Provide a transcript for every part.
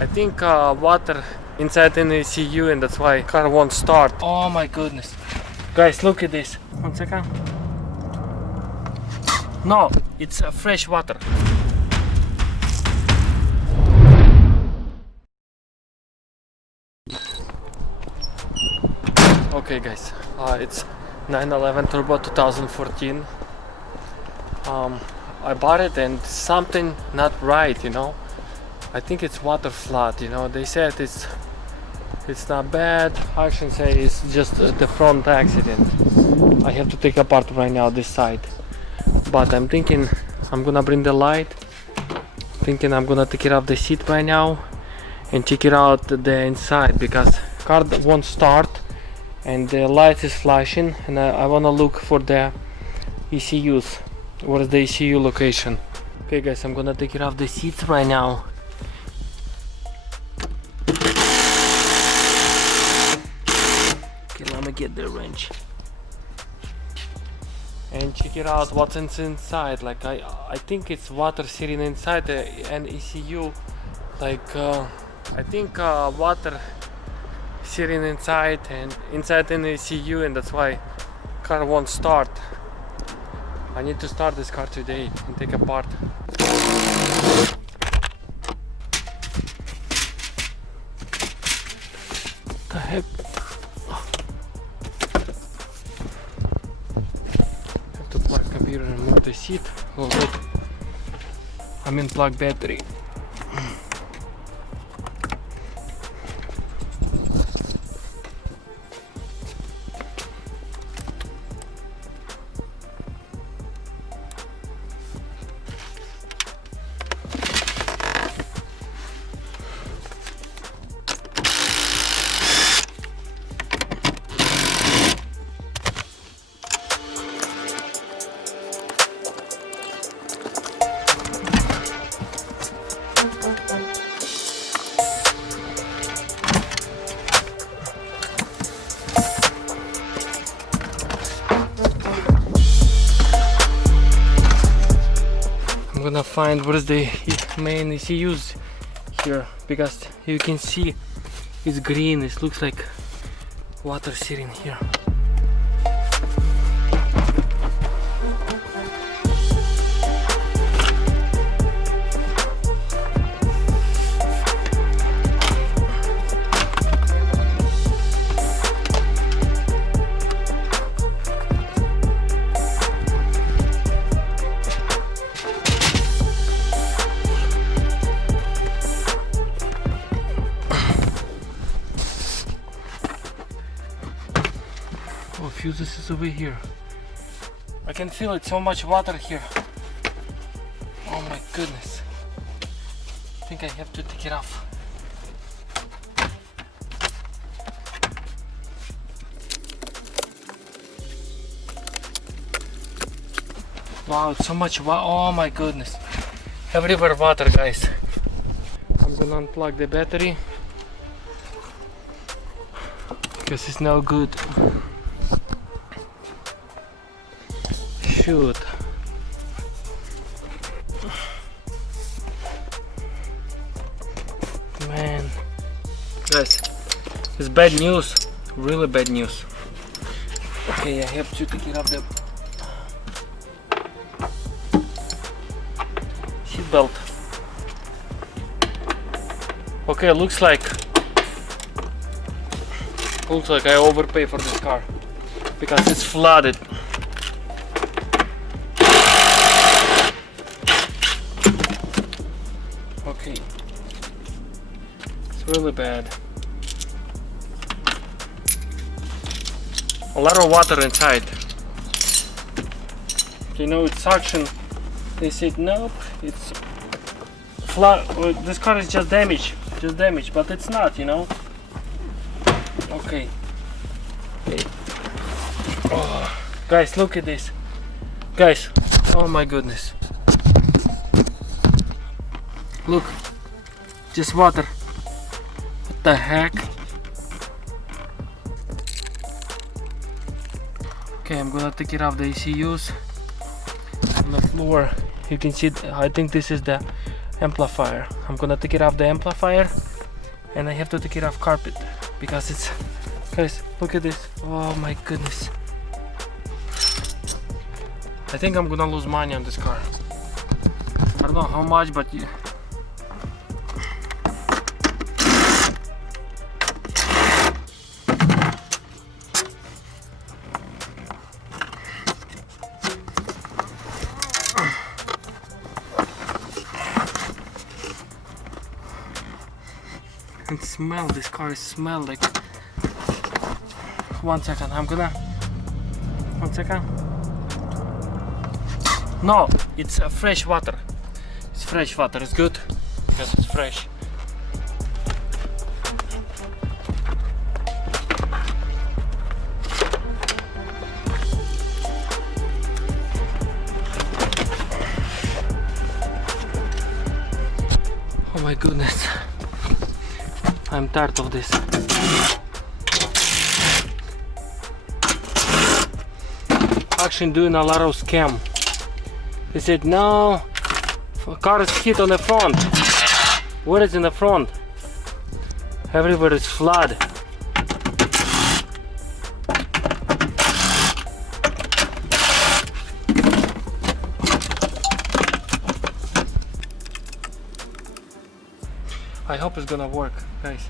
I think water inside an ECU, and that's why car won't start. Oh my goodness. Guys, look at this. 1 second. No, it's fresh water. Okay guys, it's 911 Turbo 2014. I bought it and something not right, you know. I think it's water flood, you know. They said it's not bad. I shouldn't say it's just the front accident. I have to take apart right now this side, but I'm thinking I'm gonna bring the light. Thinking I'm gonna take it off the seat right now and check it out the inside, because car won't start and the light is flashing, and I wanna look for the ECUs. What is the ECU location? Okay guys, I'm gonna take it off the seats right now. Okay, let me get the wrench and check it out what's inside. Like I think it's water sitting inside an ECU. Like I think water sitting inside an ECU, and that's why car won't start. I need to start this car today and take apart. The heck? Have to plug computer and move the seat a little bit. I mean plug battery. I'm gonna find what is the main ECUs here, because you can see it's green. It looks like water sitting here. Oh, fuses is over here. I can feel it, so much water here. Oh my goodness. I think I have to take it off. Wow, it's so much water. Oh my goodness. Everywhere water, guys. I'm gonna unplug the battery because it's no good. Shoot. Man. Guys, it's bad news. Really bad news. Okay, I have to take it off the seat belt. Okay, looks like I overpay for this car because it's flooded. Okay, it's really bad. A lot of water inside. You know, it's suction. They said nope, it's flood. This car is just damaged, but it's not, you know. Okay. Oh, guys, look at this. Guys, oh my goodness. Look, just water. What the heck? Okay, I'm gonna take it off the ECUs. On the floor, you can see, I think this is the amplifier. I'm gonna take it off the amplifier and I have to take it off carpet because it's, guys, look at this. Oh my goodness. I think I'm gonna lose money on this car. I don't know how much, but yeah. And smell, this car smell like. 1 second, I'm gonna. 1 second. No, it's fresh water. It's fresh water. It's good because it's fresh. Oh my goodness. I'm tired of this. Actually doing a lot of scam. They said no, car is hit on the front. What is in the front? Everywhere is flood. I hope it's gonna work, guys.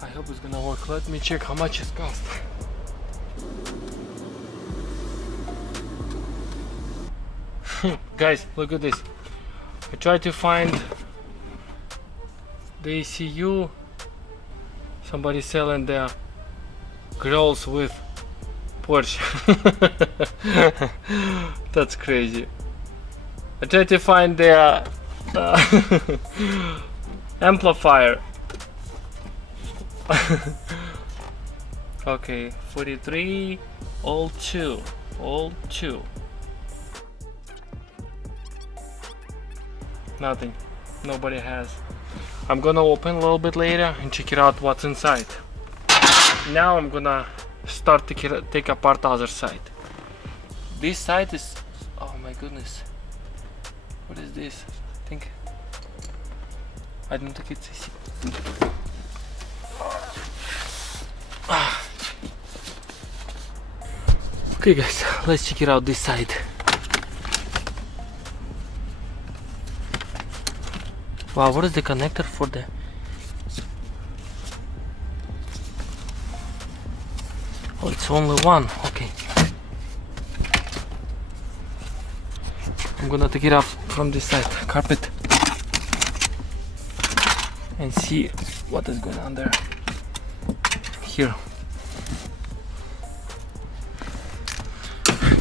I hope it's gonna work. Let me check how much it cost. Guys, look at this. I tried to find the ECU. Somebody selling the grills with Porsche. That's crazy. I tried to find the amplifier. Okay, 43, all two. Nothing, nobody has. I'm gonna open a little bit later and check it out what's inside. Now I'm gonna start to take apart the other side. This side is, oh my goodness, what is this? I don't think it's easy. Okay guys, let's check it out this side. Wow, what is the connector for the... Oh, it's only one, okay. I'm gonna take it off from this side, carpet, and see what is going on there. Here.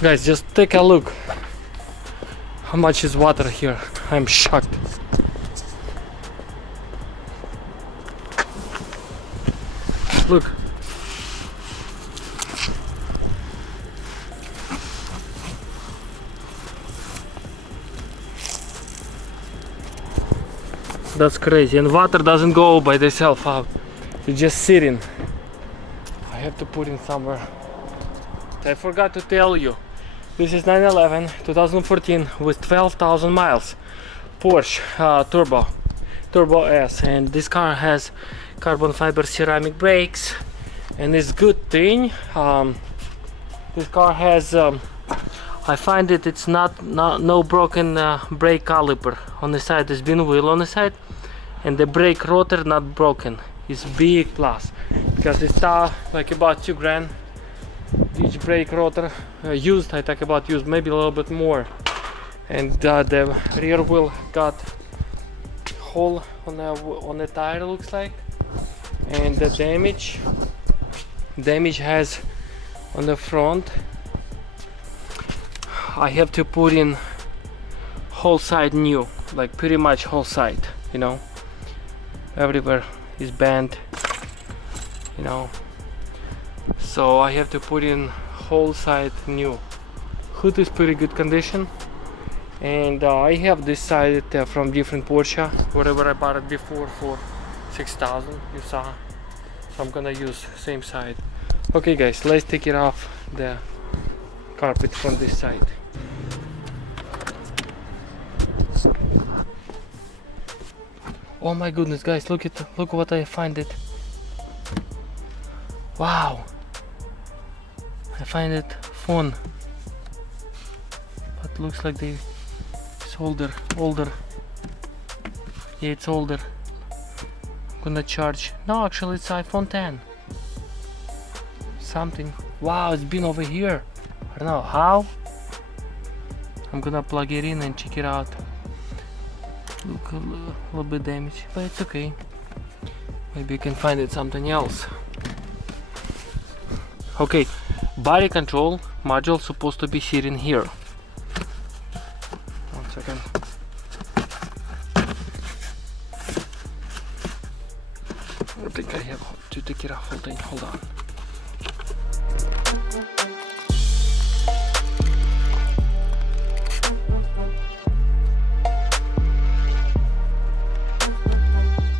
Guys, just take a look. How much is water here? I'm shocked. Look. That's crazy, and water doesn't go by itself out. It's just sitting. I have to put it somewhere. I forgot to tell you. This is 911 2014 with 12,000 miles. Porsche Turbo S, and this car has carbon fiber ceramic brakes, and it's good thing. This car has I find it's no broken brake caliper on the side. There's been wheel on the side, and the brake rotor not broken. It's big plus because it's like about 2 grand each brake rotor. Used, I talk about used, maybe a little bit more. And the rear wheel got hole on the tire, looks like, and the damage has on the front. I have to put in whole side new, like pretty much whole side, you know, everywhere is bent, you know, so I have to put in whole side new. Hood is pretty good condition, and I have this side from different Porsche, wherever I bought it before for 6,000, you saw, so I'm gonna use same side. Okay guys, let's take it off the carpet from this side. Oh my goodness, guys, look what I find it. Wow, I find it phone, but looks like it's older. Yeah, it's older. I'm gonna charge. No, actually it's iPhone 10 something. Wow, it's been over here. I don't know how. I'm gonna plug it in and check it out. Look, a little bit damaged, but it's okay. Maybe you can find it something else. Okay, body control module supposed to be sitting here. 1 second. I think I have to take it off. Hold on.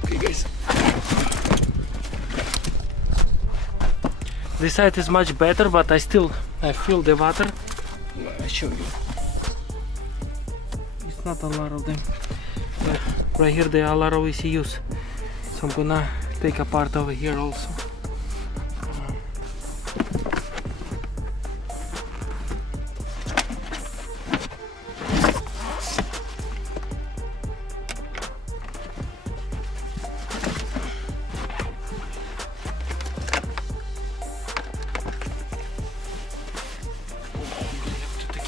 Okay, guys. This side is much better, but I feel the water. I'll show you. It's not a lot of them. But right here there are a lot of ECUs. So I'm gonna take a part over here also.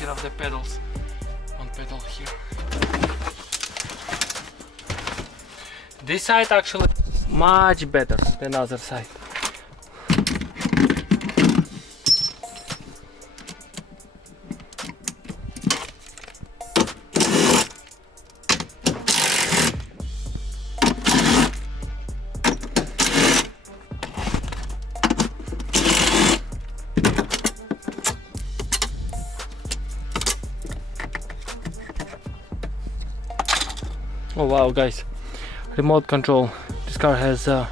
Of the pedals, one pedal here. This side actually much better than other side. Oh wow, guys, remote control. This car has a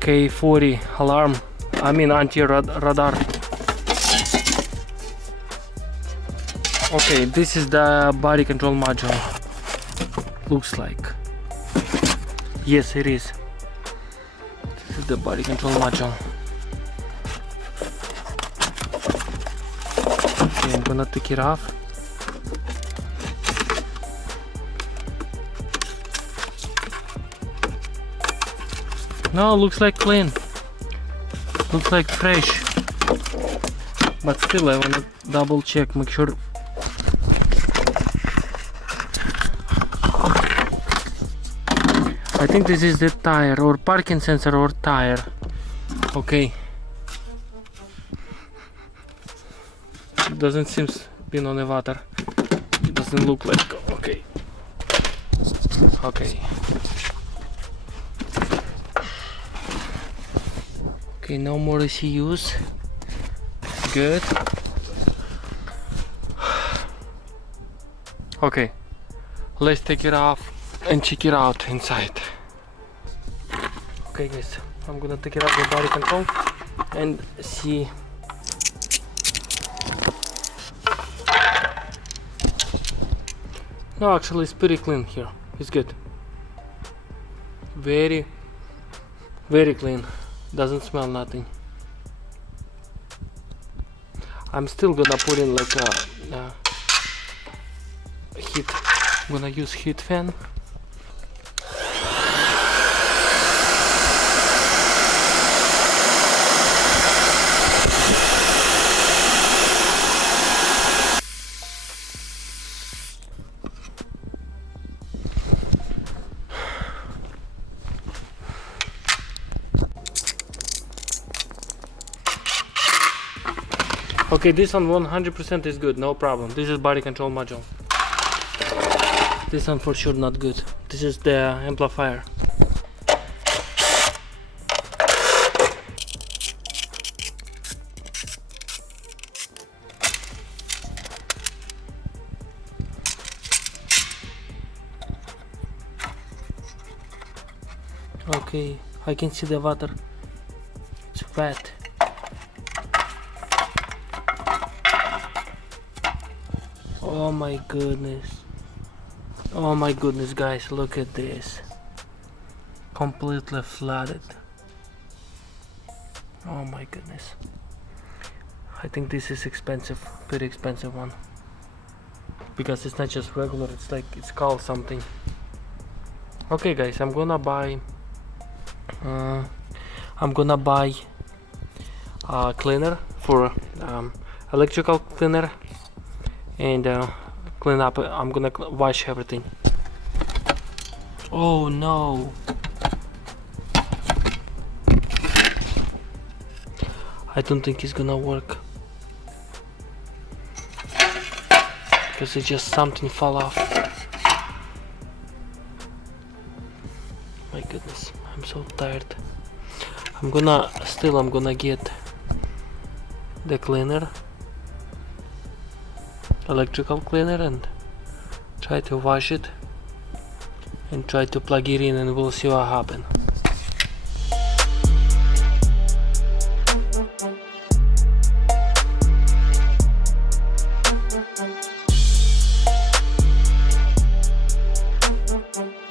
K40 alarm, I mean anti-radar. Okay, this is the body control module. Looks like. Yes, it is. This is the body control module. Okay, I'm gonna take it off. No, looks like clean. Looks like fresh. But still, I wanna double check, make sure. I think this is the tire, or parking sensor, or tire. Okay. It doesn't seem been on the water. It doesn't look like. Okay. Okay. Okay, no more ECUs. Good. Okay, let's take it off and check it out inside. Okay, guys, I'm gonna take it off the body control and see. No, actually, it's pretty clean here. It's good. Very, very clean. Doesn't smell nothing. I'm still gonna put in like a heat. I'm gonna use heat fan. Okay, this one 100% is good, no problem. This is body control module. This one for sure not good. This is the amplifier. Okay, I can see the water. It's wet. Oh my goodness. Oh my goodness, guys, look at this. completely flooded. Oh my goodness. I think this is expensive, pretty expensive one. Because it's not just regular, it's like, it's called something. Okay guys, I'm gonna buy cleaner for electrical cleaner, and clean up. I'm gonna wash everything. Oh no, I don't think it's gonna work because it's just something fall off. My goodness, I'm so tired. I'm gonna get the cleaner, electrical cleaner, and try to wash it and try to plug it in, and we'll see what happens.